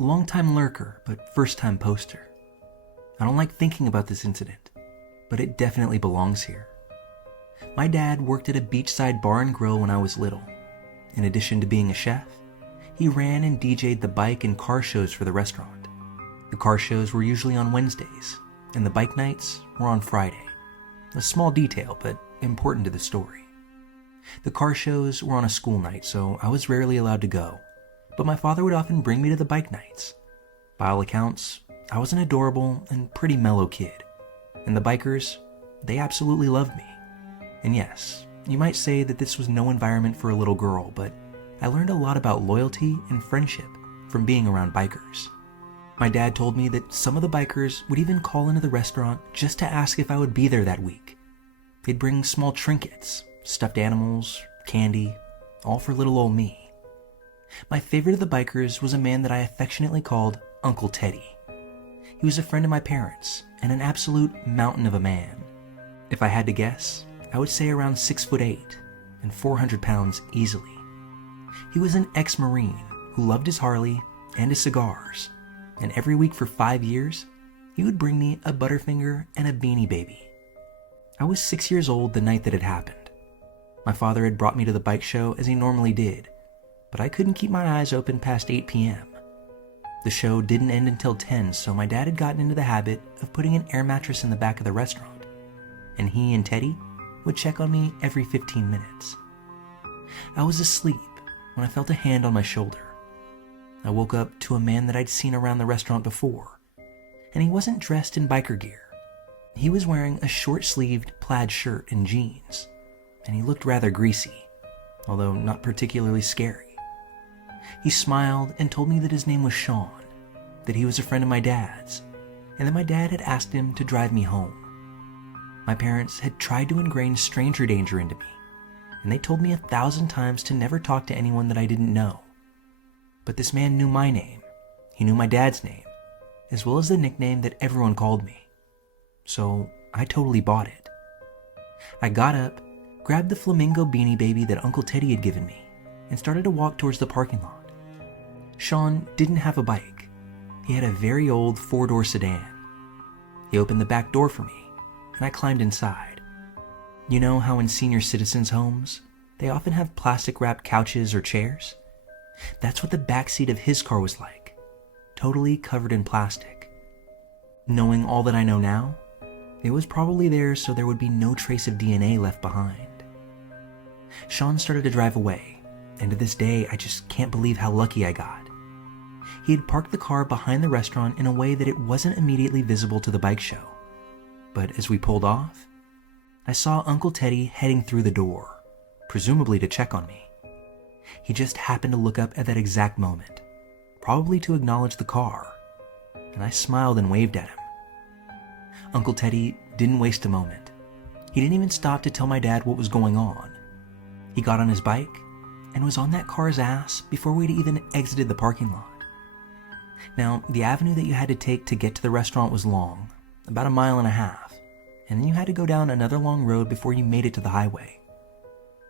Long-time lurker, but first-time poster. I don't like thinking about this incident, but it definitely belongs here. My dad worked at a beachside bar and grill when I was little. In addition to being a chef, he ran and DJ'd the bike and car shows for the restaurant. The car shows were usually on Wednesdays, and the bike nights were on Friday. A small detail, but important to the story. The car shows were on a school night, so I was rarely allowed to go, but my father would often bring me to the bike nights. By all accounts, I was an adorable and pretty mellow kid, and the bikers, they absolutely loved me. And yes, you might say that this was no environment for a little girl, but I learned a lot about loyalty and friendship from being around bikers. My dad told me that some of the bikers would even call into the restaurant just to ask if I would be there that week. They'd bring small trinkets, stuffed animals, candy, all for little old me. My favorite of the bikers was a man that I affectionately called Uncle Teddy. He was a friend of my parents and an absolute mountain of a man. If I had to guess, I would say around 6'8" and 400 pounds easily. He was an ex-Marine who loved his Harley and his cigars, and every week for 5 years, he would bring me a Butterfinger and a Beanie Baby. I was 6 years old the night that it happened. My father had brought me to the bike show as he normally did, but I couldn't keep my eyes open past 8 p.m. The show didn't end until 10, so my dad had gotten into the habit of putting an air mattress in the back of the restaurant, and he and Teddy would check on me every 15 minutes. I was asleep when I felt a hand on my shoulder. I woke up to a man that I'd seen around the restaurant before, and he wasn't dressed in biker gear. He was wearing a short-sleeved plaid shirt and jeans, and he looked rather greasy, although not particularly scary. He smiled and told me that his name was Sean, that he was a friend of my dad's, and that my dad had asked him to drive me home. My parents had tried to ingrain stranger danger into me, and they told me 1,000 times to never talk to anyone that I didn't know. But this man knew my name, he knew my dad's name, as well as the nickname that everyone called me. So I totally bought it. I got up, grabbed the flamingo Beanie Baby that Uncle Teddy had given me, and started to walk towards the parking lot. Sean didn't have a bike. He had a very old 4-door sedan. He opened the back door for me, and I climbed inside. You know how in senior citizens' homes, they often have plastic-wrapped couches or chairs? That's what the back seat of his car was like, totally covered in plastic. Knowing all that I know now, it was probably there so there would be no trace of DNA left behind. Sean started to drive away, and to this day I just can't believe how lucky I got. He had parked the car behind the restaurant in a way that it wasn't immediately visible to the bike show. But as we pulled off, I saw Uncle Teddy heading through the door, presumably to check on me. He just happened to look up at that exact moment, probably to acknowledge the car, and I smiled and waved at him. Uncle Teddy didn't waste a moment. He didn't even stop to tell my dad what was going on. He got on his bike and was on that car's ass before we'd even exited the parking lot. Now, the avenue that you had to take to get to the restaurant was long, about 1.5 miles, and then you had to go down another long road before you made it to the highway.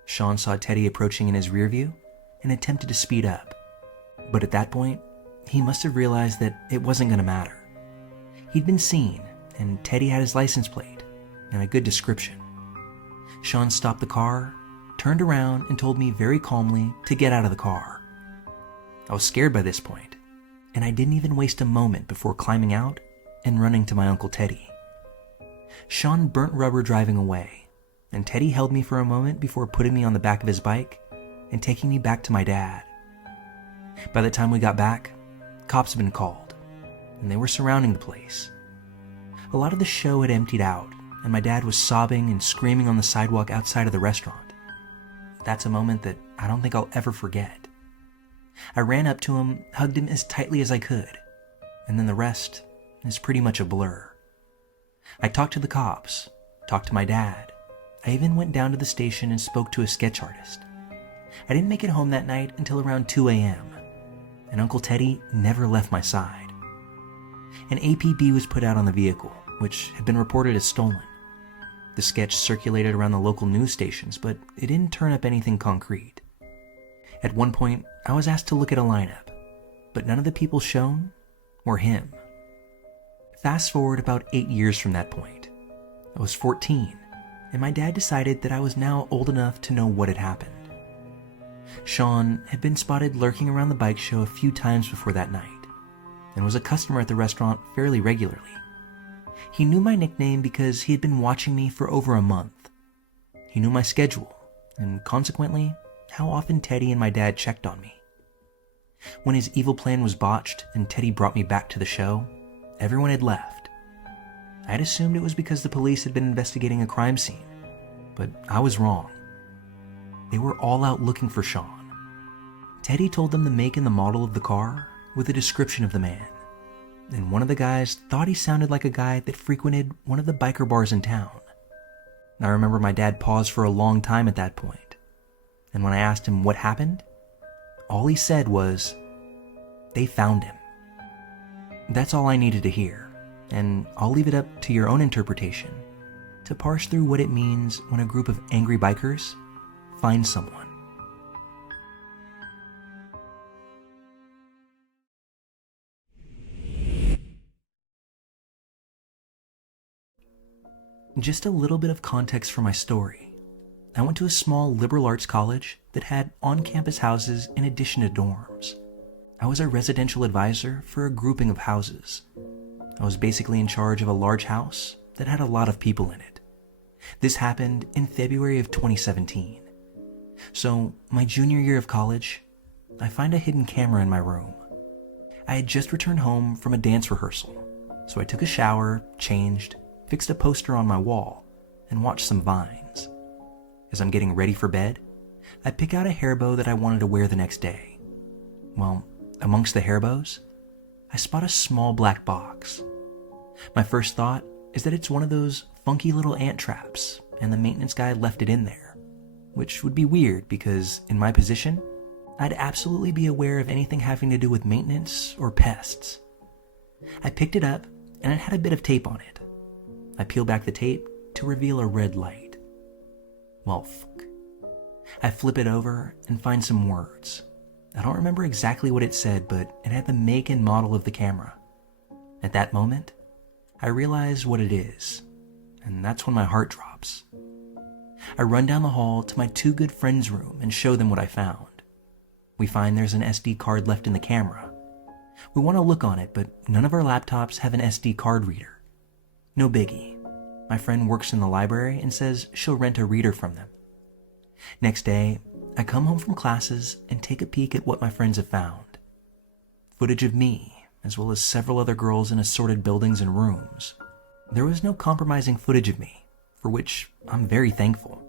Sean saw Teddy approaching in his rear view and attempted to speed up, but at that point, he must have realized that it wasn't going to matter. He'd been seen, and Teddy had his license plate and a good description. Sean stopped the car, turned around, and told me very calmly to get out of the car. I was scared by this point, and I didn't even waste a moment before climbing out and running to my Uncle Teddy. Sean burnt rubber driving away, and Teddy held me for a moment before putting me on the back of his bike and taking me back to my dad. By the time we got back, cops had been called, and they were surrounding the place. A lot of the show had emptied out, and my dad was sobbing and screaming on the sidewalk outside of the restaurant. That's a moment that I don't think I'll ever forget. I ran up to him, hugged him as tightly as I could, and then the rest is pretty much a blur. I talked to the cops, talked to my dad. I even went down to the station and spoke to a sketch artist. I didn't make it home that night until around 2 a.m., and Uncle Teddy never left my side. An APB was put out on the vehicle, which had been reported as stolen. The sketch circulated around the local news stations, but it didn't turn up anything concrete. At one point, I was asked to look at a lineup, but none of the people shown were him. Fast forward about 8 years from that point. I was 14, and my dad decided that I was now old enough to know what had happened. Sean had been spotted lurking around the bike show a few times before that night, and was a customer at the restaurant fairly regularly. He knew my nickname because he had been watching me for over a month. He knew my schedule, and consequently, how often Teddy and my dad checked on me. When his evil plan was botched and Teddy brought me back to the show, everyone had left. I had assumed it was because the police had been investigating a crime scene, but I was wrong. They were all out looking for Sean. Teddy told them the make and the model of the car with a description of the man, and one of the guys thought he sounded like a guy that frequented one of the biker bars in town. I remember my dad paused for a long time at that point, and when I asked him what happened, all he said was, "They found him." That's all I needed to hear, and I'll leave it up to your own interpretation to parse through what it means when a group of angry bikers find someone. Just a little bit of context for my story. I went to a small liberal arts college that had on-campus houses in addition to dorms. I was a residential advisor for a grouping of houses. I was basically in charge of a large house that had a lot of people in it. This happened in February of 2017. So, my junior year of college, I find a hidden camera in my room. I had just returned home from a dance rehearsal, so I took a shower, changed, fixed a poster on my wall, and watched some Vines. As I'm getting ready for bed, I pick out a hair bow that I wanted to wear the next day. Well, amongst the hair bows, I spot a small black box. My first thought is that it's one of those funky little ant traps, and the maintenance guy left it in there, which would be weird because, in my position, I'd absolutely be aware of anything having to do with maintenance or pests. I picked it up, and it had a bit of tape on it. I peel back the tape to reveal a red light. Well, fuck. I flip it over and find some words. I don't remember exactly what it said, but it had the make and model of the camera. At that moment, I realize what it is, and that's when my heart drops. I run down the hall to my two good friends' room and show them what I found. We find there's an SD card left in the camera. We want to look on it, but none of our laptops have an SD card reader. No biggie. My friend works in the library and says she'll rent a reader from them. Next day, I come home from classes and take a peek at what my friends have found. Footage of me, as well as several other girls in assorted buildings and rooms. There was no compromising footage of me, for which I'm very thankful.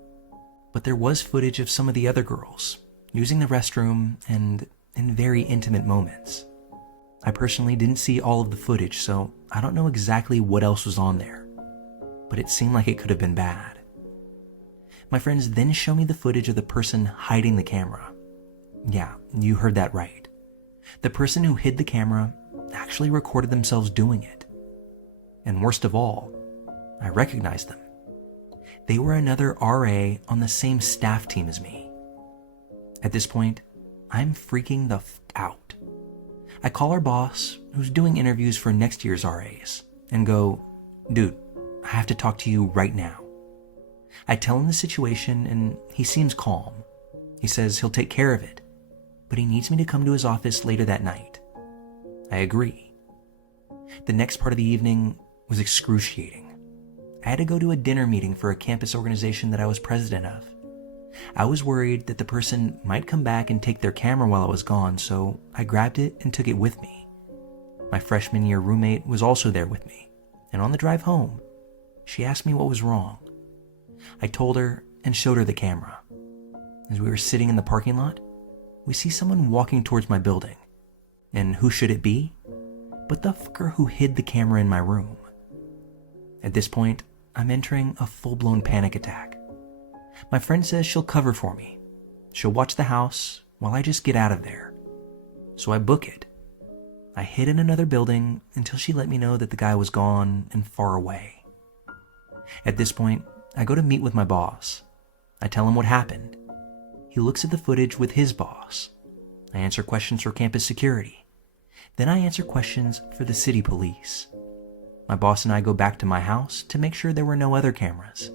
But there was footage of some of the other girls, using the restroom and in very intimate moments. I personally didn't see all of the footage, so I don't know exactly what else was on there, but it seemed like it could have been bad. My friends then show me the footage of the person hiding the camera. Yeah, you heard that right. The person who hid the camera actually recorded themselves doing it. And worst of all, I recognized them. They were another RA on the same staff team as me. At this point, I'm freaking the f*** out. I call our boss, who's doing interviews for next year's RAs, and go, "Dude, I have to talk to you right now." I tell him the situation, and he seems calm. He says he'll take care of it, but he needs me to come to his office later that night. I agree. The next part of the evening was excruciating. I had to go to a dinner meeting for a campus organization that I was president of. I was worried that the person might come back and take their camera while I was gone, so I grabbed it and took it with me. My freshman year roommate was also there with me, and on the drive home, she asked me what was wrong. I told her and showed her the camera. As we were sitting in the parking lot, we see someone walking towards my building. And who should it be but the fucker who hid the camera in my room? At this point, I'm entering a full-blown panic attack. My friend says she'll cover for me. She'll watch the house while I just get out of there. So I book it. I hid in another building until she let me know that the guy was gone and far away. At this point, I go to meet with my boss. I tell him what happened. He looks at the footage with his boss. I answer questions for campus security. Then I answer questions for the city police. My boss and I go back to my house to make sure there were no other cameras.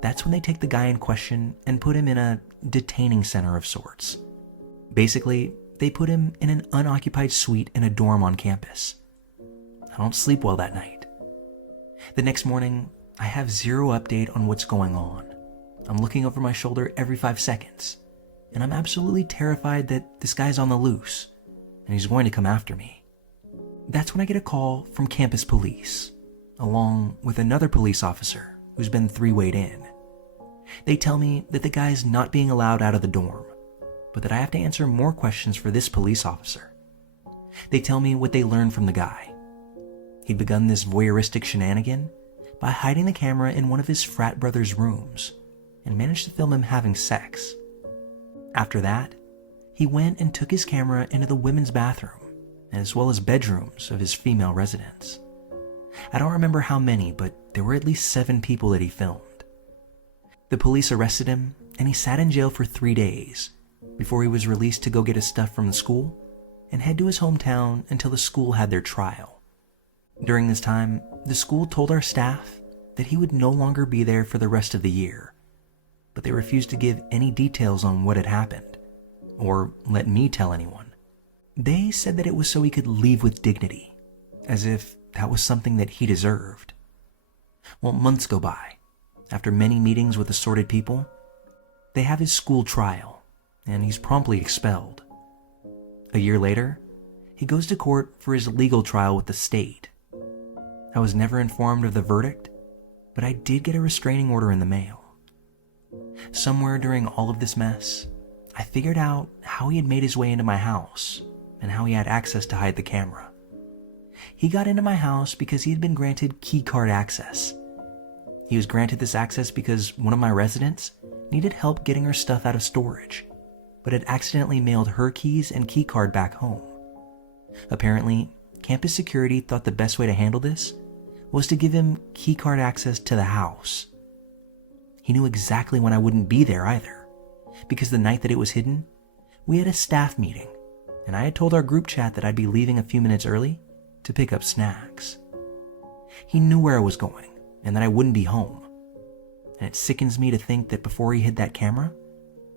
That's when they take the guy in question and put him in a detaining center of sorts. Basically, they put him in an unoccupied suite in a dorm on campus. I don't sleep well that night. The next morning, I have zero update on what's going on. I'm looking over my shoulder every 5 seconds, and I'm absolutely terrified that this guy's on the loose, and he's going to come after me. That's when I get a call from campus police, along with another police officer who's been 3-wayed in. They tell me that the guy's not being allowed out of the dorm, but that I have to answer more questions for this police officer. They tell me what they learned from the guy. He'd begun this voyeuristic shenanigan by hiding the camera in one of his frat brother's rooms and managed to film him having sex. After that, he went and took his camera into the women's bathroom, as well as bedrooms of his female residents. I don't remember how many, but there were at least 7 people that he filmed. The police arrested him, and he sat in jail for 3 days before he was released to go get his stuff from the school and head to his hometown until the school had their trial. During this time, the school told our staff that he would no longer be there for the rest of the year, but they refused to give any details on what had happened, or let me tell anyone. They said that it was so he could leave with dignity, as if that was something that he deserved. Well, months go by. After many meetings with assorted people, they have his school trial, and he's promptly expelled. A year later, he goes to court for his legal trial with the state. I was never informed of the verdict, but I did get a restraining order in the mail. Somewhere during all of this mess, I figured out how he had made his way into my house and how he had access to hide the camera. He got into my house because he had been granted keycard access. He was granted this access because one of my residents needed help getting her stuff out of storage, but had accidentally mailed her keys and keycard back home. Apparently, campus security thought the best way to handle this was to give him keycard access to the house. He knew exactly when I wouldn't be there either, because the night that it was hidden, we had a staff meeting, and I had told our group chat that I'd be leaving a few minutes early to pick up snacks. He knew where I was going, and that I wouldn't be home. And it sickens me to think that before he hid that camera,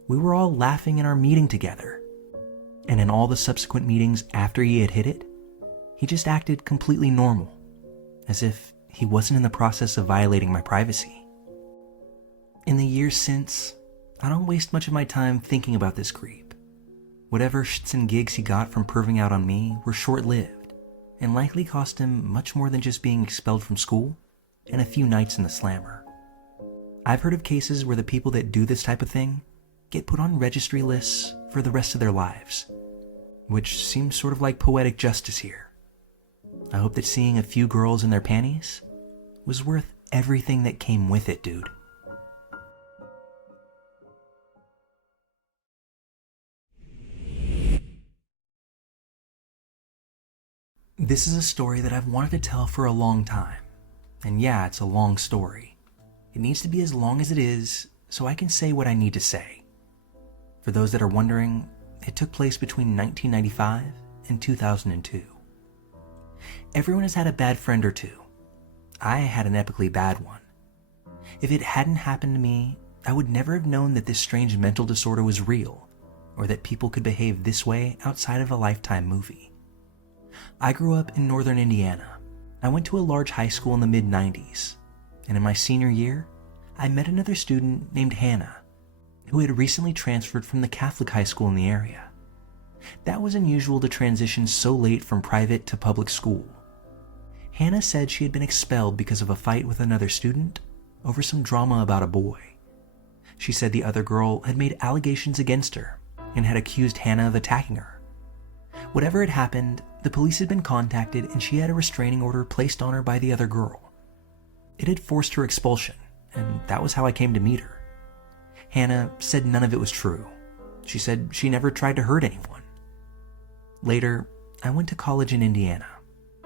we were all laughing in our meeting together. And in all the subsequent meetings after he had hid it, he just acted completely normal, as if he wasn't in the process of violating my privacy. In the years since, I don't waste much of my time thinking about this creep. Whatever shits and gigs he got from perving out on me were short-lived, and likely cost him much more than just being expelled from school and a few nights in the slammer. I've heard of cases where the people that do this type of thing get put on registry lists for the rest of their lives, which seems sort of like poetic justice here. I hope that seeing a few girls in their panties was worth everything that came with it, dude. This is a story that I've wanted to tell for a long time. And yeah, it's a long story. It needs to be as long as it is so I can say what I need to say. For those that are wondering, it took place between 1995 and 2002. Everyone has had a bad friend or two. I had an epically bad one. If it hadn't happened to me, I would never have known that this strange mental disorder was real, or that people could behave this way outside of a Lifetime movie. I grew up in northern Indiana. I went to a large high school in the mid-90s, and in my senior year, I met another student named Hannah, who had recently transferred from the Catholic high school in the area. That was unusual to transition so late from private to public school. Hannah said she had been expelled because of a fight with another student over some drama about a boy. She said the other girl had made allegations against her and had accused Hannah of attacking her. Whatever had happened, the police had been contacted and she had a restraining order placed on her by the other girl. It had forced her expulsion, and that was how I came to meet her. Hannah said none of it was true. She said she never tried to hurt anyone. Later, I went to college in Indiana.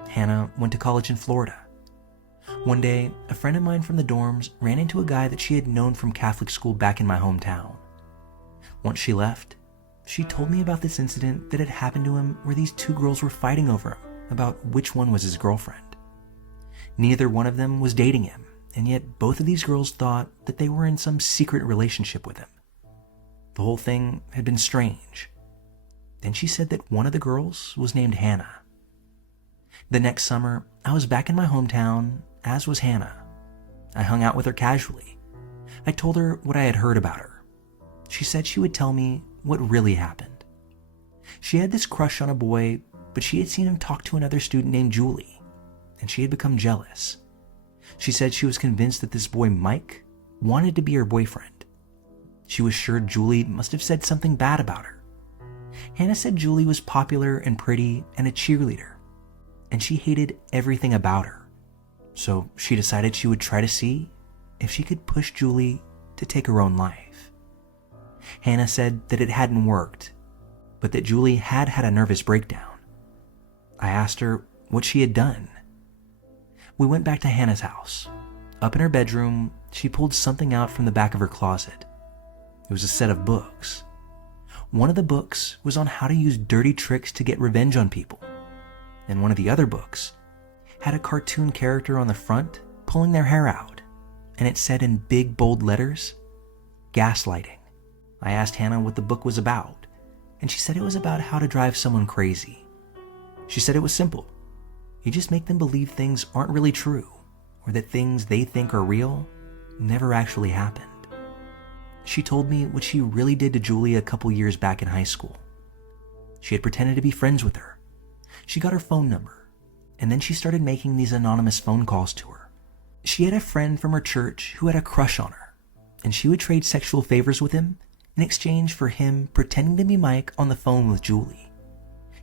Hannah went to college in Florida. One day, a friend of mine from the dorms ran into a guy that she had known from Catholic school back in my hometown. Once she left, She told me about this incident that had happened to him where these two girls were fighting over him about which one was his girlfriend. Neither one of them was dating him, and yet both of these girls thought that they were in some secret relationship with him. The whole thing had been strange. Then she said that one of the girls was named Hannah. The next summer, I was back in my hometown, as was Hannah. I hung out with her casually. I told her what I had heard about her. She said she would tell me what really happened. She had this crush on a boy, but she had seen him talk to another student named Julie, and she had become jealous. She said she was convinced that this boy, Mike, wanted to be her boyfriend. She was sure Julie must have said something bad about her. Hannah said Julie was popular and pretty and a cheerleader, and she hated everything about her. So she decided she would try to see if she could push Julie to take her own life. Hannah said that it hadn't worked, but that Julie had had a nervous breakdown. I asked her what she had done. We went back to Hannah's house. Up in her bedroom, she pulled something out from the back of her closet. It was a set of books. One of the books was on how to use dirty tricks to get revenge on people, and one of the other books had a cartoon character on the front pulling their hair out, and it said in big bold letters, "Gaslighting." I asked Hannah what the book was about, and she said it was about how to drive someone crazy. She said it was simple. You just make them believe things aren't really true, or that things they think are real never actually happened. She told me what she really did to Julie a couple years back in high school. She had pretended to be friends with her. She got her phone number, and then she started making these anonymous phone calls to her. She had a friend from her church who had a crush on her, and she would trade sexual favors with him in exchange for him pretending to be Mike on the phone with Julie.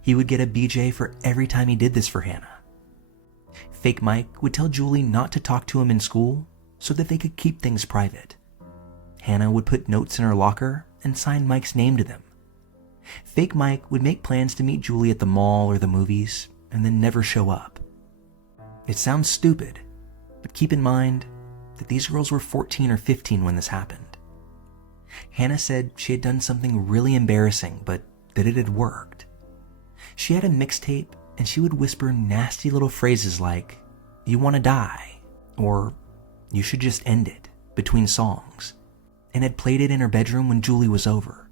He would get a BJ for every time he did this for Hannah. Fake Mike would tell Julie not to talk to him in school so that they could keep things private. Hannah would put notes in her locker and sign Mike's name to them. Fake Mike would make plans to meet Julie at the mall or the movies and then never show up. It sounds stupid, but keep in mind that these girls were 14 or 15 when this happened. Hannah said she had done something really embarrassing, but that it had worked. She had a mixtape and she would whisper nasty little phrases like, "You want to die," or "You should just end it," between songs, and had played it in her bedroom when Julie was over.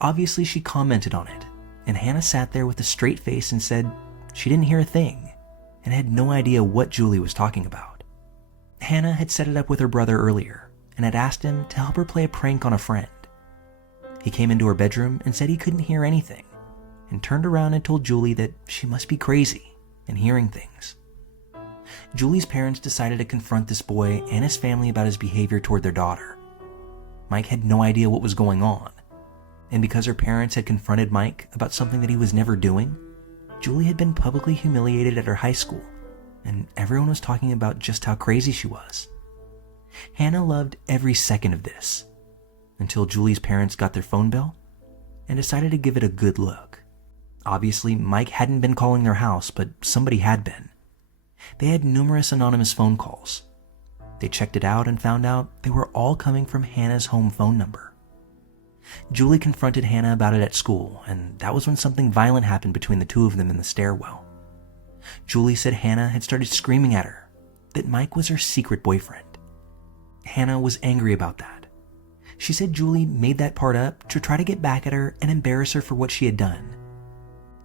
Obviously, she commented on it, and Hannah sat there with a straight face and said she didn't hear a thing and had no idea what Julie was talking about. Hannah had set it up with her brother earlier and had asked him to help her play a prank on a friend. He came into her bedroom and said he couldn't hear anything, and turned around and told Julie that she must be crazy and hearing things. Julie's parents decided to confront this boy and his family about his behavior toward their daughter. Mike had no idea what was going on, and because her parents had confronted Mike about something that he was never doing, Julie had been publicly humiliated at her high school, and everyone was talking about just how crazy she was. Hannah loved every second of this, until Julie's parents got their phone bill and decided to give it a good look. Obviously, Mike hadn't been calling their house, but somebody had been. They had numerous anonymous phone calls. They checked it out and found out they were all coming from Hannah's home phone number. Julie confronted Hannah about it at school, and that was when something violent happened between the two of them in the stairwell. Julie said Hannah had started screaming at her that Mike was her secret boyfriend. Hannah was angry about that. She said Julie made that part up to try to get back at her and embarrass her for what she had done.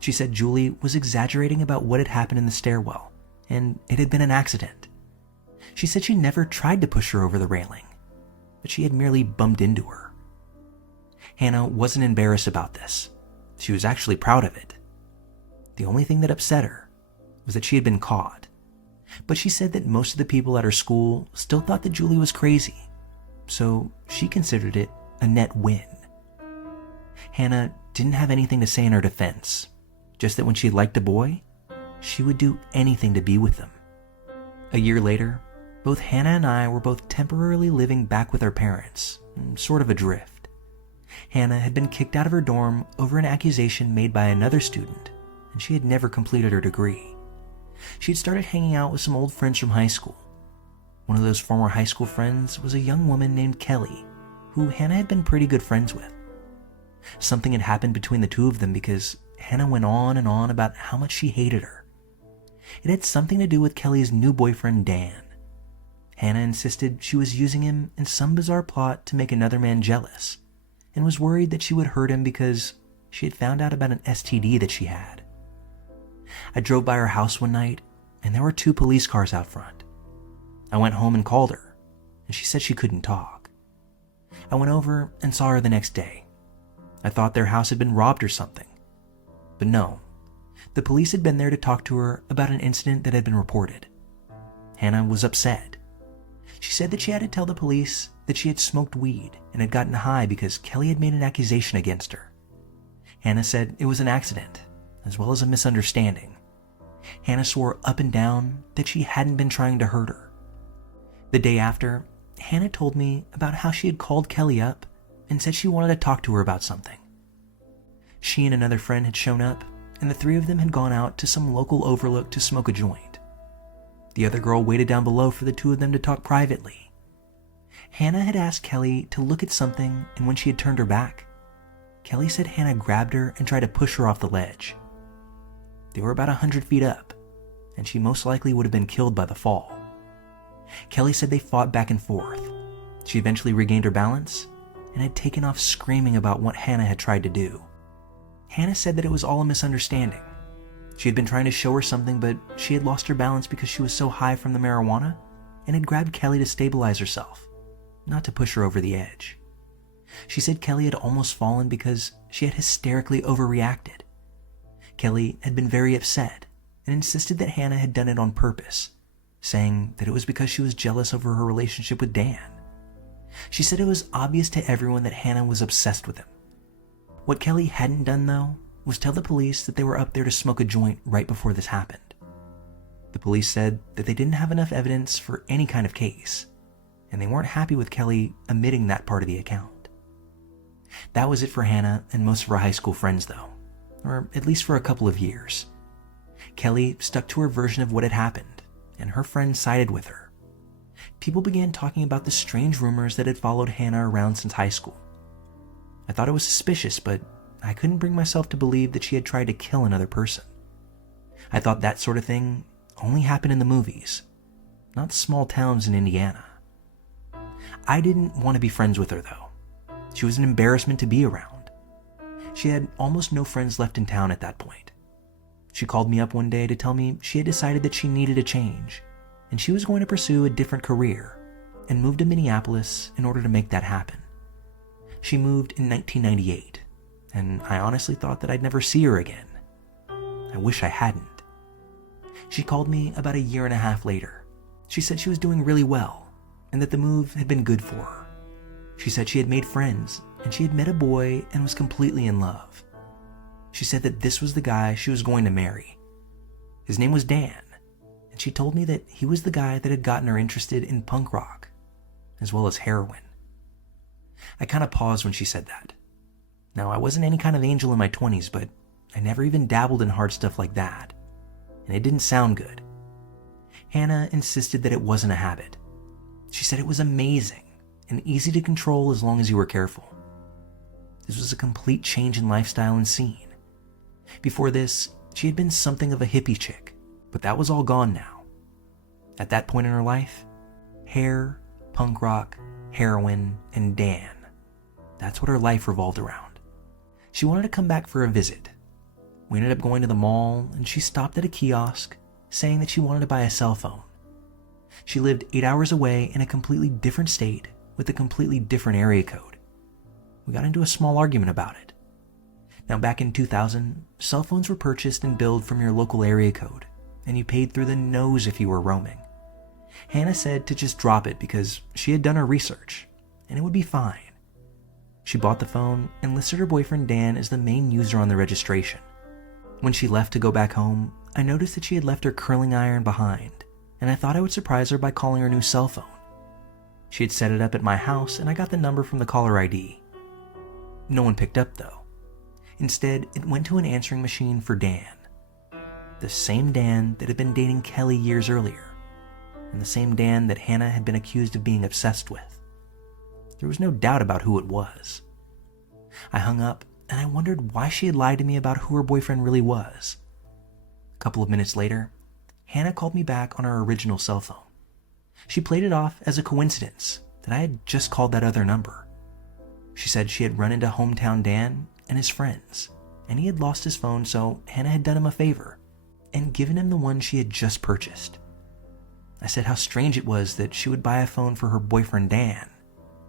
She said Julie was exaggerating about what had happened in the stairwell, and it had been an accident. She said she never tried to push her over the railing, but she had merely bumped into her. Hannah wasn't embarrassed about this. She was actually proud of it. The only thing that upset her was that she had been caught, but she said that most of the people at her school still thought that Julie was crazy, so she considered it a net win. Hannah didn't have anything to say in her defense, just that when she liked a boy, she would do anything to be with him. A year later, both Hannah and I were both temporarily living back with our parents, sort of adrift. Hannah had been kicked out of her dorm over an accusation made by another student, and she had never completed her degree. She had started hanging out with some old friends from high school. One of those former high school friends was a young woman named Kelly, who Hannah had been pretty good friends with. Something had happened between the two of them because Hannah went on and on about how much she hated her. It had something to do with Kelly's new boyfriend, Dan. Hannah insisted she was using him in some bizarre plot to make another man jealous, and was worried that she would hurt him because she had found out about an STD that she had. I drove by her house one night, and there were 2 police cars out front. I went home and called her, and she said she couldn't talk. I went over and saw her the next day. I thought their house had been robbed or something. But no, the police had been there to talk to her about an incident that had been reported. Hannah was upset. She said that she had to tell the police that she had smoked weed and had gotten high because Kelly had made an accusation against her. Hannah said it was an accident, as well as a misunderstanding. Hannah swore up and down that she hadn't been trying to hurt her. The day after, Hannah told me about how she had called Kelly up and said she wanted to talk to her about something. She and another friend had shown up, and the 3 of them had gone out to some local overlook to smoke a joint. The other girl waited down below for the 2 of them to talk privately. Hannah had asked Kelly to look at something, and when she had turned her back, Kelly said Hannah grabbed her and tried to push her off the ledge. They were about 100 feet up, and she most likely would have been killed by the fall. Kelly said they fought back and forth. She eventually regained her balance and had taken off screaming about what Hannah had tried to do. Hannah said that it was all a misunderstanding. She had been trying to show her something, but she had lost her balance because she was so high from the marijuana and had grabbed Kelly to stabilize herself, not to push her over the edge. She said Kelly had almost fallen because she had hysterically overreacted. Kelly had been very upset and insisted that Hannah had done it on purpose, saying that it was because she was jealous over her relationship with Dan. She said it was obvious to everyone that Hannah was obsessed with him. What Kelly hadn't done, though, was tell the police that they were up there to smoke a joint right before this happened. The police said that they didn't have enough evidence for any kind of case, and they weren't happy with Kelly omitting that part of the account. That was it for Hannah and most of her high school friends, though, or at least for a couple of years. Kelly stuck to her version of what had happened, and her friends sided with her. People began talking about the strange rumors that had followed Hannah around since high school. I thought it was suspicious, but I couldn't bring myself to believe that she had tried to kill another person. I thought that sort of thing only happened in the movies, not small towns in Indiana. I didn't want to be friends with her, though. She was an embarrassment to be around. She had almost no friends left in town at that point. She called me up one day to tell me she had decided that she needed a change, and she was going to pursue a different career, and moved to Minneapolis in order to make that happen. She moved in 1998, and I honestly thought that I'd never see her again. I wish I hadn't. She called me about 1.5 years later. She said she was doing really well, and that the move had been good for her. She said she had made friends, and she had met a boy and was completely in love. She said that this was the guy she was going to marry. His name was Dan, and she told me that he was the guy that had gotten her interested in punk rock, as well as heroin. I kind of paused when she said that. Now, I wasn't any kind of angel in my 20s, but I never even dabbled in hard stuff like that, and it didn't sound good. Hannah insisted that it wasn't a habit. She said it was amazing and easy to control as long as you were careful. This was a complete change in lifestyle and scene. Before this, she had been something of a hippie chick, but that was all gone now. At that point in her life, hair, punk rock, heroin, and Dan. That's what her life revolved around. She wanted to come back for a visit. We ended up going to the mall, and she stopped at a kiosk, saying that she wanted to buy a cell phone. She lived 8 hours away in a completely different state with a completely different area code. We got into a small argument about it. Now, back in 2000, cell phones were purchased and billed from your local area code, and you paid through the nose if you were roaming. Hannah said to just drop it because she had done her research, and it would be fine. She bought the phone and listed her boyfriend Dan as the main user on the registration. When she left to go back home, I noticed that she had left her curling iron behind, and I thought I would surprise her by calling her new cell phone. She had set it up at my house, and I got the number from the caller ID. No one picked up, though. Instead, it went to an answering machine for Dan. The same Dan that had been dating Kelly years earlier, and the same Dan that Hannah had been accused of being obsessed with. There was no doubt about who it was. I hung up and I wondered why she had lied to me about who her boyfriend really was. A couple of minutes later, Hannah called me back on our original cell phone. She played it off as a coincidence that I had just called that other number. She said she had run into hometown Dan and his friends, and he had lost his phone, so Hannah had done him a favor and given him the one she had just purchased. I said how strange it was that she would buy a phone for her boyfriend Dan,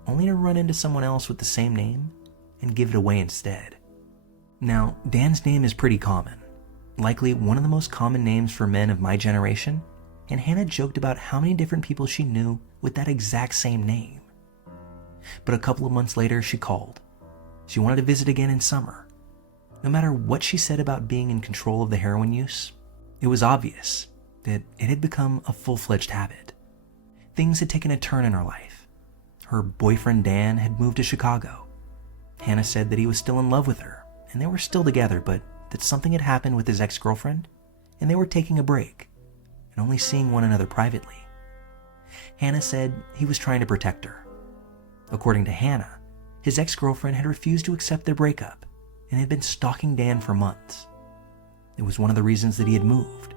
only to run into someone else with the same name and give it away instead. Now, Dan's name is pretty common, likely one of the most common names for men of my generation, and Hannah joked about how many different people she knew with that exact same name. But a couple of months later, she called. She wanted to visit again in summer. No matter what she said about being in control of the heroin use, it was obvious that it had become a full-fledged habit. Things had taken a turn in her life. Her boyfriend Dan had moved to Chicago. Hannah said that he was still in love with her, and they were still together, but that something had happened with his ex-girlfriend, and they were taking a break and only seeing one another privately. Hannah said he was trying to protect her. According to Hannah, his ex-girlfriend had refused to accept their breakup and had been stalking Dan for months. It was one of the reasons that he had moved.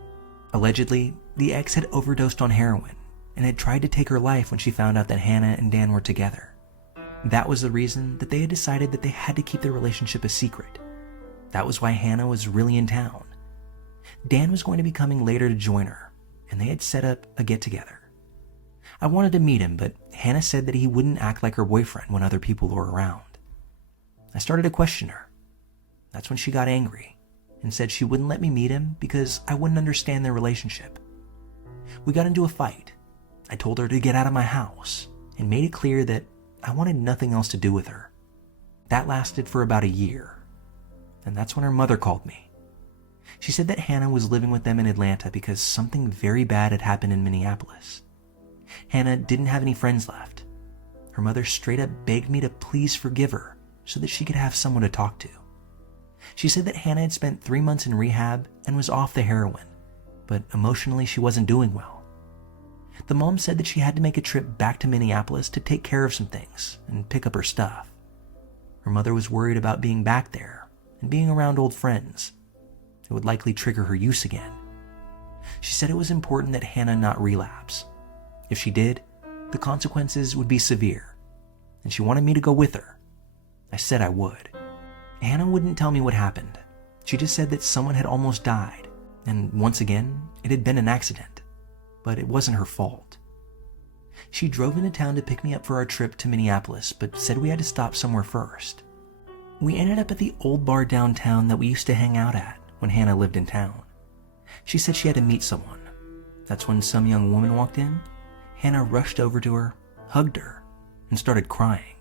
Allegedly, the ex had overdosed on heroin and had tried to take her life when she found out that Hannah and Dan were together. That was the reason that they had decided that they had to keep their relationship a secret. That was why Hannah was really in town. Dan was going to be coming later to join her, and they had set up a get-together. I wanted to meet him, but Hannah said that he wouldn't act like her boyfriend when other people were around. I started to question her. That's when she got angry and said she wouldn't let me meet him because I wouldn't understand their relationship. We got into a fight. I told her to get out of my house and made it clear that I wanted nothing else to do with her. That lasted for about a year, and that's when her mother called me. She said that Hannah was living with them in Atlanta because something very bad had happened in Minneapolis. Hannah didn't have any friends left. Her mother straight up begged me to please forgive her so that she could have someone to talk to. She said that Hannah had spent 3 months in rehab and was off the heroin, but emotionally she wasn't doing well. The mom said that she had to make a trip back to Minneapolis to take care of some things and pick up her stuff. Her mother was worried about being back there and being around old friends. It would likely trigger her use again. She said it was important that Hannah not relapse. If she did, the consequences would be severe, and she wanted me to go with her. I said I would. Hannah wouldn't tell me what happened. She just said that someone had almost died, and once again, it had been an accident, but it wasn't her fault. She drove into town to pick me up for our trip to Minneapolis, but said we had to stop somewhere first. We ended up at the old bar downtown that we used to hang out at when Hannah lived in town. She said she had to meet someone. That's when some young woman walked in. Hannah rushed over to her, hugged her, and started crying.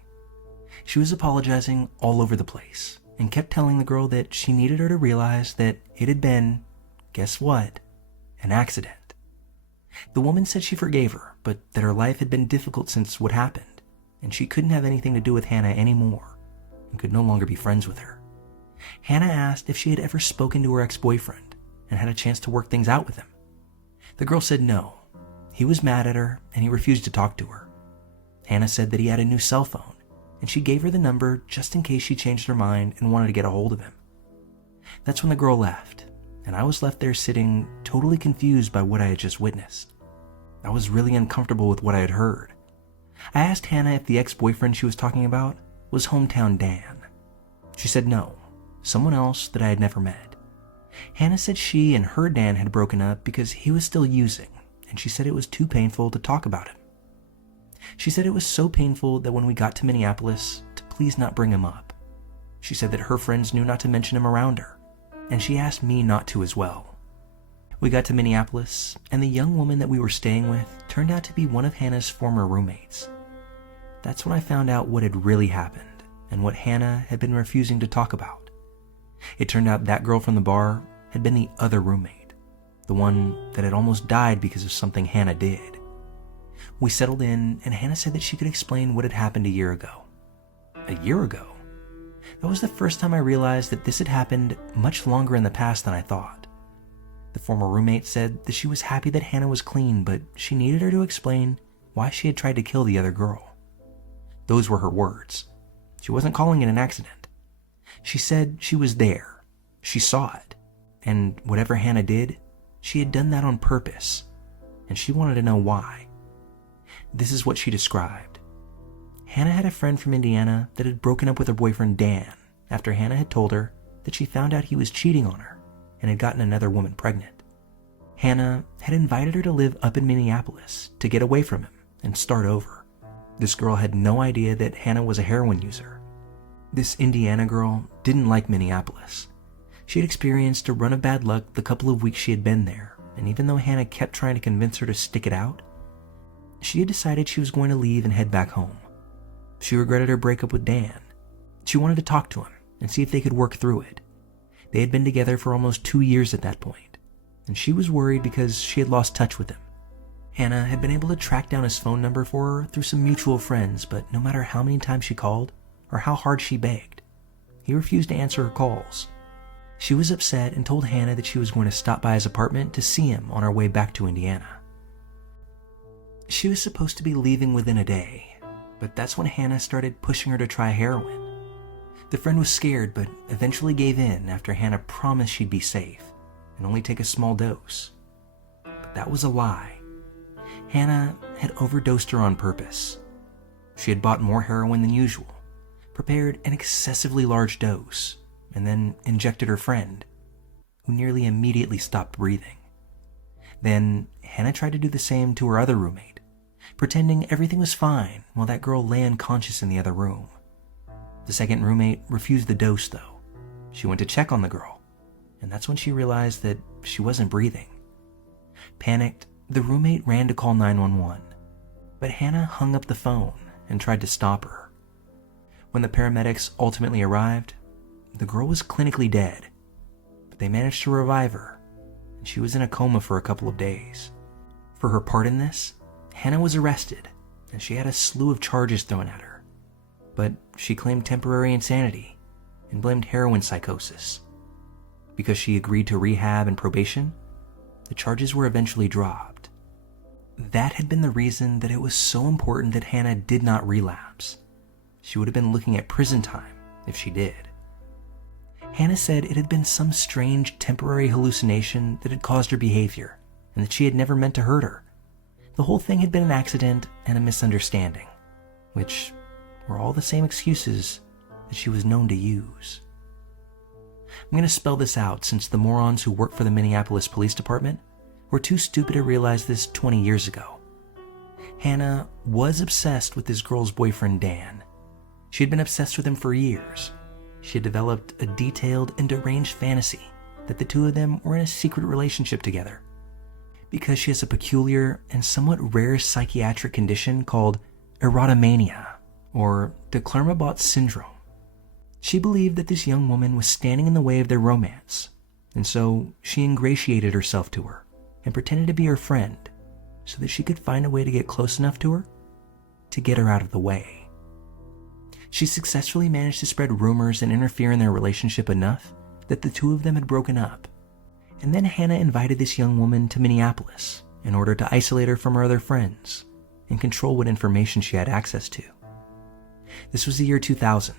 She was apologizing all over the place and kept telling the girl that she needed her to realize that it had been, guess what, an accident. The woman said she forgave her, but that her life had been difficult since what happened, and she couldn't have anything to do with Hannah anymore and could no longer be friends with her. Hannah asked if she had ever spoken to her ex-boyfriend and had a chance to work things out with him. The girl said no. He was mad at her and he refused to talk to her. Hannah said that he had a new cell phone, and she gave her the number just in case she changed her mind and wanted to get a hold of him. That's when the girl left, and I was left there sitting totally confused by what I had just witnessed. I was really uncomfortable with what I had heard. I asked Hannah if the ex-boyfriend she was talking about was hometown Dan. She said no, someone else that I had never met. Hannah said she and her Dan had broken up because he was still using, and she said it was too painful to talk about him. She said it was so painful that when we got to Minneapolis, to please not bring him up. She said that her friends knew not to mention him around her, and she asked me not to as well. We got to Minneapolis, and the young woman that we were staying with turned out to be one of Hannah's former roommates. That's when I found out what had really happened and what Hannah had been refusing to talk about. It turned out that girl from the bar had been the other roommate, the one that had almost died because of something Hannah did. We settled in, and Hannah said that she could explain what had happened a year ago. A year ago? That was the first time I realized that this had happened much longer in the past than I thought. The former roommate said that she was happy that Hannah was clean, but she needed her to explain why she had tried to kill the other girl. Those were her words. She wasn't calling it an accident. She said she was there. She saw it. And whatever Hannah did, she had done that on purpose. And she wanted to know why. This is what she described. Hannah had a friend from Indiana that had broken up with her boyfriend Dan after Hannah had told her that she found out he was cheating on her and had gotten another woman pregnant. Hannah had invited her to live up in Minneapolis to get away from him and start over. This girl had no idea that Hannah was a heroin user. This Indiana girl didn't like Minneapolis. She had experienced a run of bad luck the couple of weeks she had been there, and even though Hannah kept trying to convince her to stick it out, she had decided she was going to leave and head back home. She regretted her breakup with Dan. She wanted to talk to him and see if they could work through it. They had been together for almost 2 years at that point, and she was worried because she had lost touch with him. Hannah had been able to track down his phone number for her through some mutual friends, but no matter how many times she called or how hard she begged, he refused to answer her calls. She was upset and told Hannah that she was going to stop by his apartment to see him on her way back to Indiana. She was supposed to be leaving within a day, but that's when Hannah started pushing her to try heroin. The friend was scared, but eventually gave in after Hannah promised she'd be safe and only take a small dose. But that was a lie. Hannah had overdosed her on purpose. She had bought more heroin than usual, prepared an excessively large dose, and then injected her friend, who nearly immediately stopped breathing. Then Hannah tried to do the same to her other roommate, pretending everything was fine while that girl lay unconscious in the other room. The second roommate refused the dose, though. She went to check on the girl, and that's when she realized that she wasn't breathing. Panicked, the roommate ran to call 911, but Hannah hung up the phone and tried to stop her. When the paramedics ultimately arrived, the girl was clinically dead, but they managed to revive her, and she was in a coma for a couple of days. For her part in this, Hannah was arrested, and she had a slew of charges thrown at her. But she claimed temporary insanity and blamed heroin psychosis. Because she agreed to rehab and probation, the charges were eventually dropped. That had been the reason that it was so important that Hannah did not relapse. She would have been looking at prison time if she did. Hannah said it had been some strange temporary hallucination that had caused her behavior, and that she had never meant to hurt her. The whole thing had been an accident and a misunderstanding, which were all the same excuses that she was known to use. I'm going to spell this out since the morons who work for the Minneapolis Police Department were too stupid to realize this 20 years ago. Hannah was obsessed with this girl's boyfriend, Dan. She had been obsessed with him for years. She had developed a detailed and deranged fantasy that the two of them were in a secret relationship together. Because she has a peculiar and somewhat rare psychiatric condition called erotomania, or de Clermont syndrome. She believed that this young woman was standing in the way of their romance, and so she ingratiated herself to her and pretended to be her friend so that she could find a way to get close enough to her to get her out of the way. She successfully managed to spread rumors and interfere in their relationship enough that the two of them had broken up, and then Hannah invited this young woman to Minneapolis in order to isolate her from her other friends and control what information she had access to. This was the year 2000.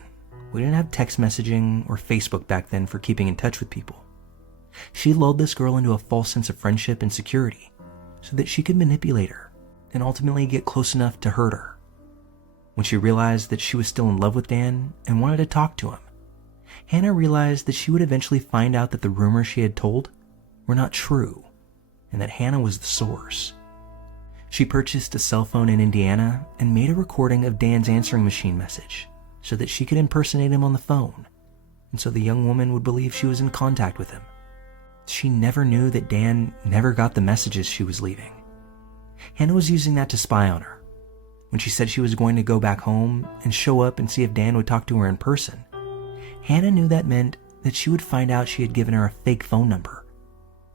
We didn't have text messaging or Facebook back then for keeping in touch with people. She lulled this girl into a false sense of friendship and security so that she could manipulate her and ultimately get close enough to hurt her. When she realized that she was still in love with Dan and wanted to talk to him, Hannah realized that she would eventually find out that the rumors she had told were not true and that Hannah was the source. She purchased a cell phone in Indiana and made a recording of Dan's answering machine message so that she could impersonate him on the phone, and so the young woman would believe she was in contact with him. She never knew that Dan never got the messages she was leaving. Hannah was using that to spy on her. When she said she was going to go back home and show up and see if Dan would talk to her in person, Hannah knew that meant that she would find out she had given her a fake phone number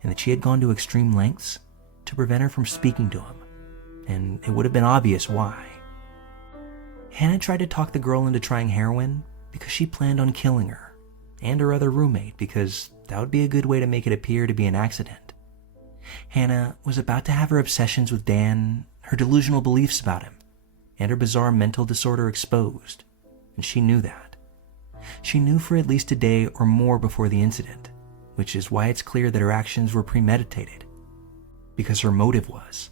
and that she had gone to extreme lengths to prevent her from speaking to him. And it would have been obvious why. Hannah tried to talk the girl into trying heroin because she planned on killing her and her other roommate because that would be a good way to make it appear to be an accident. Hannah was about to have her obsessions with Dan, her delusional beliefs about him, and her bizarre mental disorder exposed, and she knew that. She knew for at least a day or more before the incident, which is why it's clear that her actions were premeditated. Because her motive was.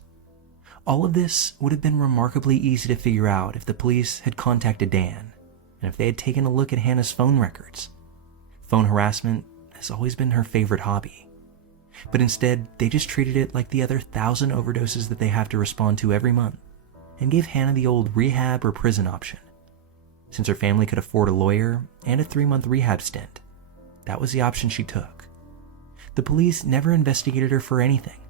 All of this would have been remarkably easy to figure out if the police had contacted Dan, and if they had taken a look at Hannah's phone records. Phone harassment has always been her favorite hobby. But instead, they just treated it like the other 1,000 overdoses that they have to respond to every month, and gave Hannah the old rehab or prison option. Since her family could afford a lawyer and a 3-month rehab stint, that was the option she took. The police never investigated her for anything,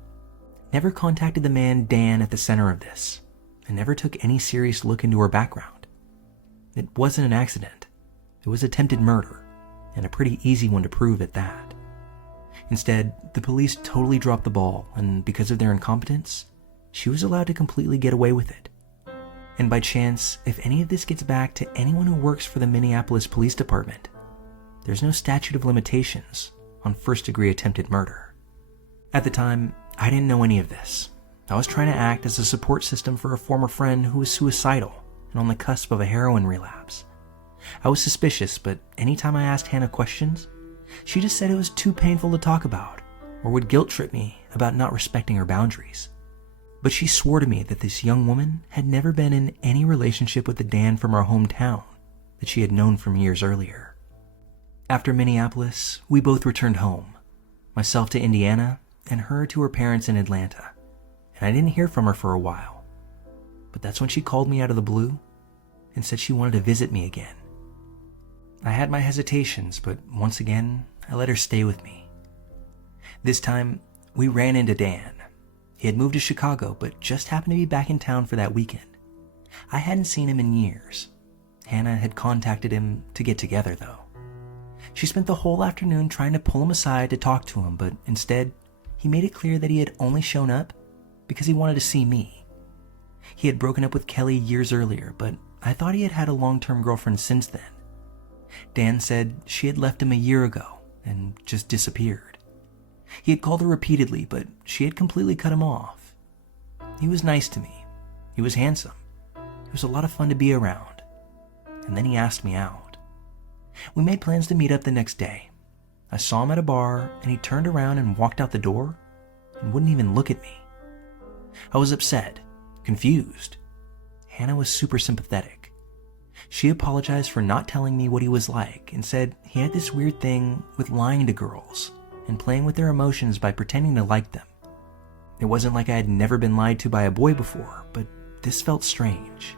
never contacted the man Dan at the center of this, and never took any serious look into her background. It wasn't an accident. It was attempted murder, and a pretty easy one to prove at that. Instead, the police totally dropped the ball, and because of their incompetence, she was allowed to completely get away with it. And by chance, if any of this gets back to anyone who works for the Minneapolis Police Department, there's no statute of limitations on first-degree attempted murder. At the time, I didn't know any of this. I was trying to act as a support system for a former friend who was suicidal and on the cusp of a heroin relapse. I was suspicious, but anytime I asked Hannah questions, she just said it was too painful to talk about, or would guilt-trip me about not respecting her boundaries. But she swore to me that this young woman had never been in any relationship with the Dan from our hometown that she had known from years earlier. After Minneapolis, we both returned home, myself to Indiana and her to her parents in Atlanta, and I didn't hear from her for a while. But that's when she called me out of the blue and said she wanted to visit me again. I had my hesitations, but once again, I let her stay with me. This time, we ran into Dan. He had moved to Chicago, but just happened to be back in town for that weekend. I hadn't seen him in years. Hannah had contacted him to get together, though. She spent the whole afternoon trying to pull him aside to talk to him, but instead, he made it clear that he had only shown up because he wanted to see me. He had broken up with Kelly years earlier, but I thought he had had a long-term girlfriend since then. Dan said she had left him a year ago and just disappeared. He had called her repeatedly, but she had completely cut him off. He was nice to me. He was handsome. He was a lot of fun to be around. And then he asked me out. We made plans to meet up the next day. I saw him at a bar, and he turned around and walked out the door and wouldn't even look at me. I was upset, confused. Hannah was super sympathetic. She apologized for not telling me what he was like and said he had this weird thing with lying to girls and playing with their emotions by pretending to like them. It wasn't like I had never been lied to by a boy before, but this felt strange.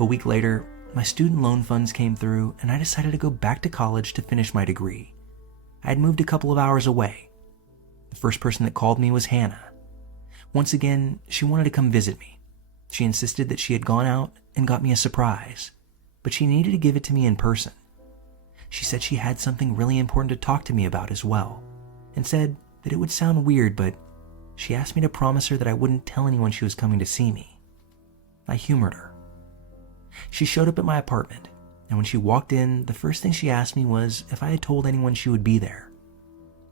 A week later, my student loan funds came through and I decided to go back to college to finish my degree. I had moved a couple of hours away. The first person that called me was Hannah. Once again, she wanted to come visit me. She insisted that she had gone out and got me a surprise, but she needed to give it to me in person. She said she had something really important to talk to me about as well, and said that it would sound weird, but she asked me to promise her that I wouldn't tell anyone she was coming to see me. I humored her. She showed up at my apartment, and when she walked in, the first thing she asked me was if I had told anyone she would be there.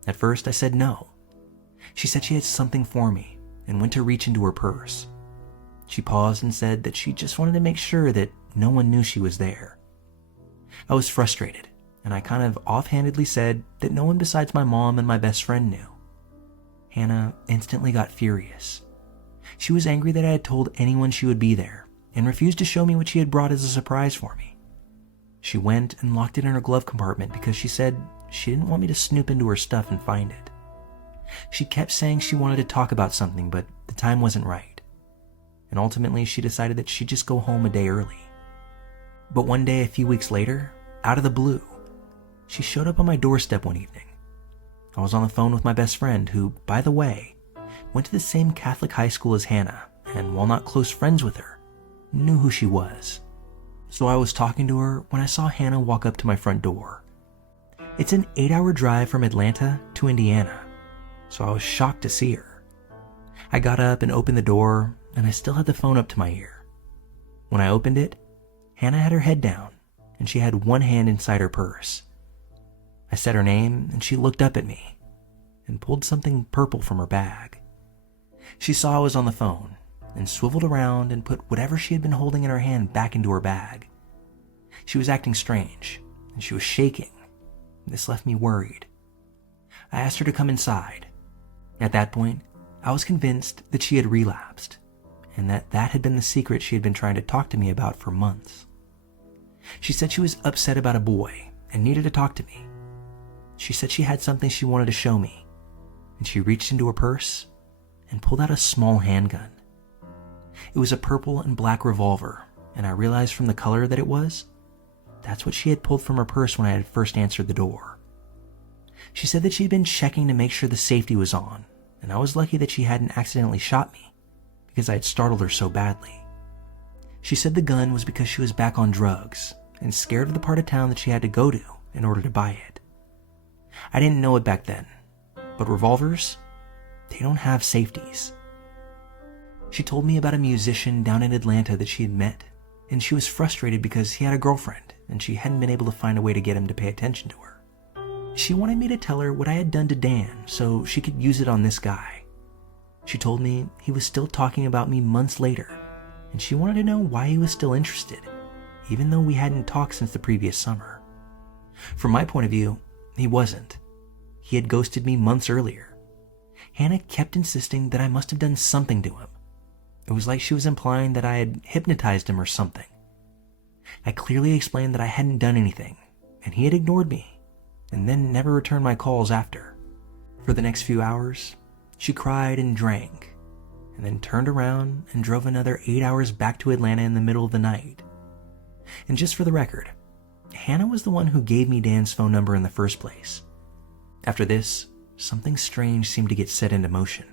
At first, I said no. She said she had something for me, and went to reach into her purse. She paused and said that she just wanted to make sure that no one knew she was there. I was frustrated, and I kind of offhandedly said that no one besides my mom and my best friend knew. Hannah instantly got furious. She was angry that I had told anyone she would be there, and refused to show me what she had brought as a surprise for me. She went and locked it in her glove compartment because she said she didn't want me to snoop into her stuff and find it. She kept saying she wanted to talk about something, but the time wasn't right. And ultimately she decided that she'd just go home a day early. But one day a few weeks later, out of the blue, she showed up on my doorstep one evening. I was on the phone with my best friend who, by the way, went to the same Catholic high school as Hannah, and while not close friends with her, knew who she was. So I was talking to her when I saw Hannah walk up to my front door. It's an 8-hour drive from Atlanta to Indiana, so I was shocked to see her. I got up and opened the door, and I still had the phone up to my ear. When I opened it, Hannah had her head down, and she had one hand inside her purse. I said her name, and she looked up at me and pulled something purple from her bag. She saw I was on the phone and swiveled around and put whatever she had been holding in her hand back into her bag. She was acting strange, and she was shaking. This left me worried. I asked her to come inside. At that point, I was convinced that she had relapsed, and that had been the secret she had been trying to talk to me about for months. She said she was upset about a boy and needed to talk to me. She said she had something she wanted to show me, and she reached into her purse and pulled out a small handgun. It was a purple and black revolver, and I realized from the color that it was, that's what she had pulled from her purse when I had first answered the door. She said that she had been checking to make sure the safety was on, and I was lucky that she hadn't accidentally shot me, because I had startled her so badly. She said the gun was because she was back on drugs and scared of the part of town that she had to go to in order to buy it. I didn't know it back then, but revolvers, they don't have safeties. She told me about a musician down in Atlanta that she had met, and she was frustrated because he had a girlfriend and she hadn't been able to find a way to get him to pay attention to her. She wanted me to tell her what I had done to Dan so she could use it on this guy. She told me he was still talking about me months later, and she wanted to know why he was still interested, even though we hadn't talked since the previous summer. From my point of view, he wasn't. He had ghosted me months earlier. Hannah kept insisting that I must have done something to him. It was like she was implying that I had hypnotized him or something. I clearly explained that I hadn't done anything, and he had ignored me, and then never returned my calls after. For the next few hours, she cried and drank, and then turned around and drove another 8 hours back to Atlanta in the middle of the night. And just for the record, Hannah was the one who gave me Dan's phone number in the first place. After this, something strange seemed to get set into motion.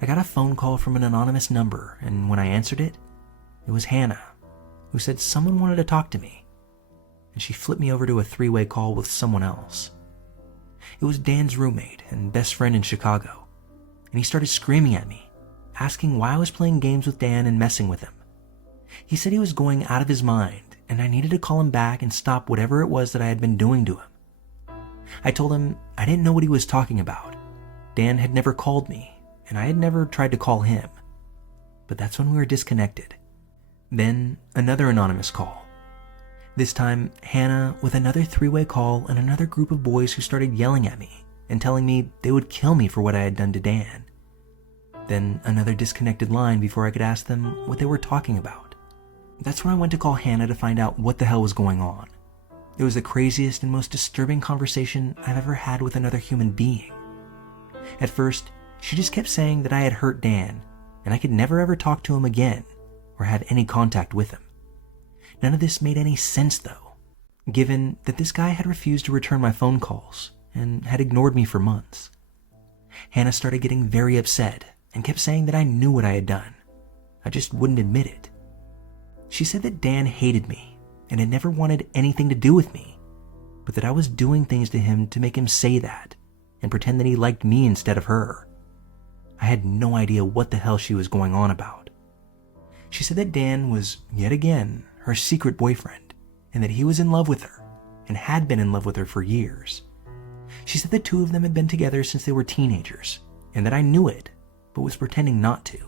I got a phone call from an anonymous number, and when I answered it, it was Hannah, who said someone wanted to talk to me, and she flipped me over to a three-way call with someone else. It was Dan's roommate and best friend in Chicago, and he started screaming at me, asking why I was playing games with Dan and messing with him. He said he was going out of his mind, and I needed to call him back and stop whatever it was that I had been doing to him. I told him I didn't know what he was talking about. Dan had never called me, and I had never tried to call him. But that's when we were disconnected. Then another anonymous call. This time, Hannah with another three-way call and another group of boys who started yelling at me and telling me they would kill me for what I had done to Dan. Then another disconnected line before I could ask them what they were talking about. That's when I went to call Hannah to find out what the hell was going on. It was the craziest and most disturbing conversation I've ever had with another human being. At first, she just kept saying that I had hurt Dan, and I could never ever talk to him again or have any contact with him. None of this made any sense though, given that this guy had refused to return my phone calls and had ignored me for months. Hannah started getting very upset and kept saying that I knew what I had done. I just wouldn't admit it. She said that Dan hated me and had never wanted anything to do with me, but that I was doing things to him to make him say that and pretend that he liked me instead of her. I had no idea what the hell she was going on about. She said that Dan was, yet again, her secret boyfriend, and that he was in love with her, and had been in love with her for years. She said the two of them had been together since they were teenagers, and that I knew it, but was pretending not to.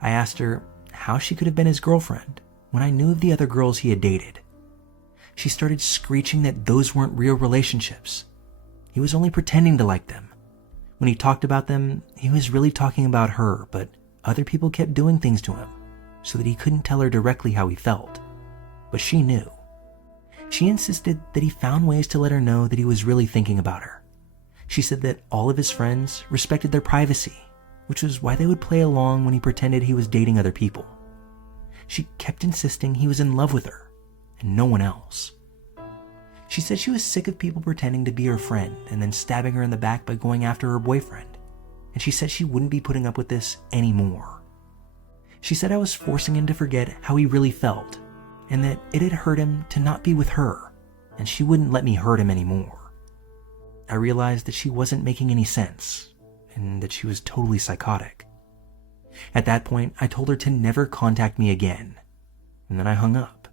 I asked her how she could have been his girlfriend when I knew of the other girls he had dated. She started screeching that those weren't real relationships. He was only pretending to like them. When he talked about them, he was really talking about her, but other people kept doing things to him so that he couldn't tell her directly how he felt. But she knew. She insisted that he found ways to let her know that he was really thinking about her. She said that all of his friends respected their privacy, which was why they would play along when he pretended he was dating other people. She kept insisting he was in love with her and no one else. She said she was sick of people pretending to be her friend and then stabbing her in the back by going after her boyfriend, and she said she wouldn't be putting up with this anymore. She said I was forcing him to forget how he really felt, and that it had hurt him to not be with her, and she wouldn't let me hurt him anymore. I realized that she wasn't making any sense, and that she was totally psychotic. At that point, I told her to never contact me again, and then I hung up.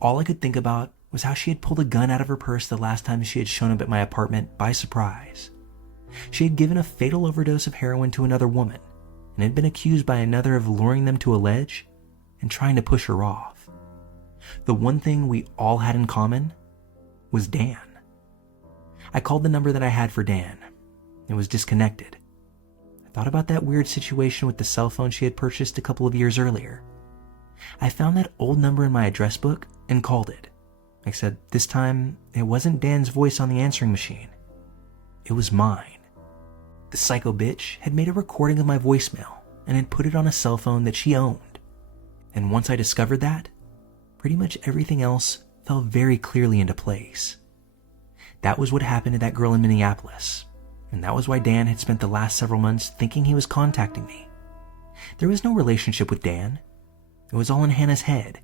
All I could think about was how she had pulled a gun out of her purse the last time she had shown up at my apartment by surprise. She had given a fatal overdose of heroin to another woman, and had been accused by another of luring them to a ledge and trying to push her off. The one thing we all had in common was Dan. I called the number that I had for Dan. It was disconnected. I thought about that weird situation with the cell phone she had purchased a couple of years earlier. I found that old number in my address book and called it. Except this time, it wasn't Dan's voice on the answering machine. It was mine. The psycho bitch had made a recording of my voicemail and had put it on a cell phone that she owned. And once I discovered that, pretty much everything else fell very clearly into place. That was what happened to that girl in Minneapolis, and that was why Dan had spent the last several months thinking he was contacting me. There was no relationship with Dan. It was all in Hannah's head.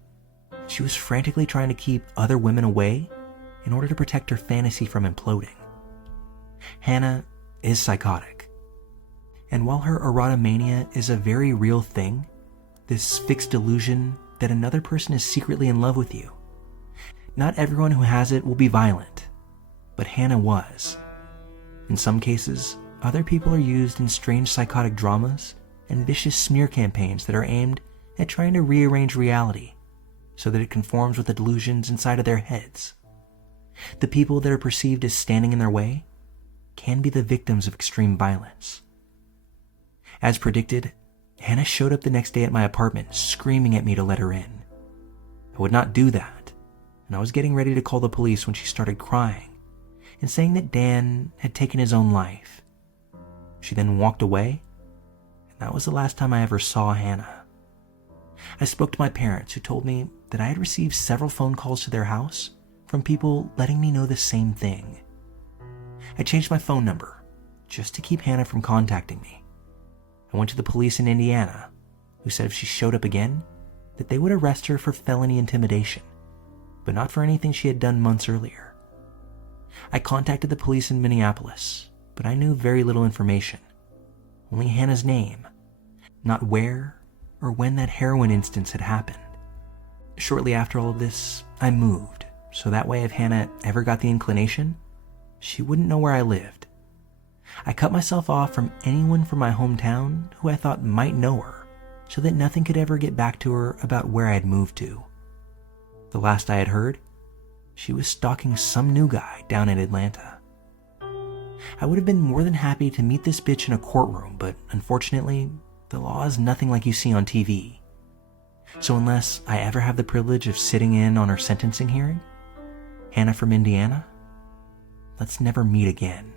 She was frantically trying to keep other women away in order to protect her fantasy from imploding. Hannah is psychotic. And while her erotomania is a very real thing, this fixed delusion that another person is secretly in love with you, not everyone who has it will be violent, but Hannah was. In some cases, other people are used in strange psychotic dramas and vicious smear campaigns that are aimed at trying to rearrange reality so that it conforms with the delusions inside of their heads. The people that are perceived as standing in their way can be the victims of extreme violence. As predicted, Hannah showed up the next day at my apartment screaming at me to let her in. I would not do that, and I was getting ready to call the police when she started crying and saying that Dan had taken his own life. She then walked away, and that was the last time I ever saw Hannah. I spoke to my parents, who told me that I had received several phone calls to their house from people letting me know the same thing. I changed my phone number just to keep Hannah from contacting me. I went to the police in Indiana, who said if she showed up again, that they would arrest her for felony intimidation, but not for anything she had done months earlier. I contacted the police in Minneapolis, but I knew very little information. Only Hannah's name, not where or when that heroin instance had happened. Shortly after all of this, I moved, so that way if Hannah ever got the inclination, she wouldn't know where I lived. I cut myself off from anyone from my hometown who I thought might know her, so that nothing could ever get back to her about where I had moved to. The last I had heard, she was stalking some new guy down in Atlanta. I would have been more than happy to meet this bitch in a courtroom, but unfortunately, the law is nothing like you see on TV. So unless I ever have the privilege of sitting in on her sentencing hearing, Hannah from Indiana, let's never meet again.